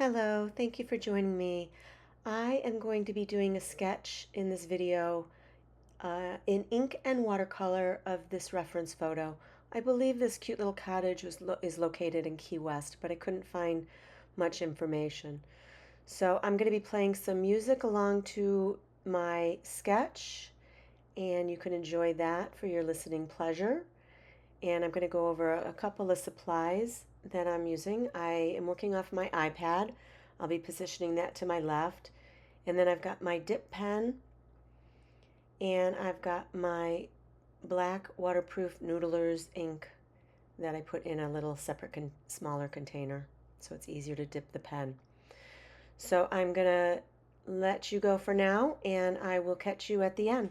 Hello, thank you for joining me. I am going to be doing a sketch in this video in ink and watercolor of this reference photo. I believe this cute little cottage is located in Key West, but I couldn't find much information. So I'm going to be playing some music along to my sketch, and you can enjoy that for your listening pleasure. And I'm going to go over a couple of supplies that I'm using. I am working off my iPad. I'll be positioning that to my left. And then I've got my dip pen, and I've got my black waterproof Noodlers ink that I put in a little separate smaller container so it's easier to dip the pen. So I'm going to let you go for now, and I will catch you at the end.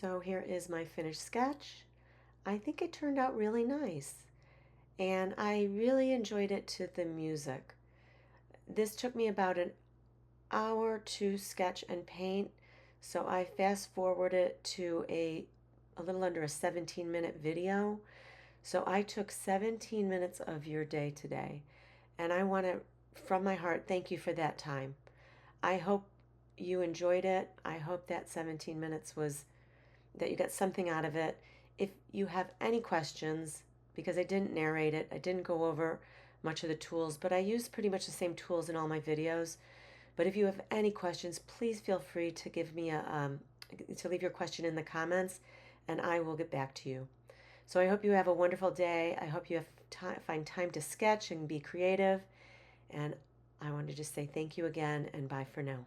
So here is my finished sketch. I think it turned out really nice, and I really enjoyed it to the music. This took me about an hour to sketch and paint, so I fast forwarded it to a little under a 17-minute video. So I took 17 minutes of your day today, and I want to, from my heart, thank you for that time. I hope you enjoyed it. I hope that 17 minutes was, that you got something out of it. If you have any questions, because I didn't narrate it, I didn't go over much of the tools, but I use pretty much the same tools in all my videos. But if you have any questions, please feel free to give me to leave your question in the comments, and I will get back to you. So I hope you have a wonderful day. I hope you find time to sketch and be creative. And I want to just say thank you again, and bye for now.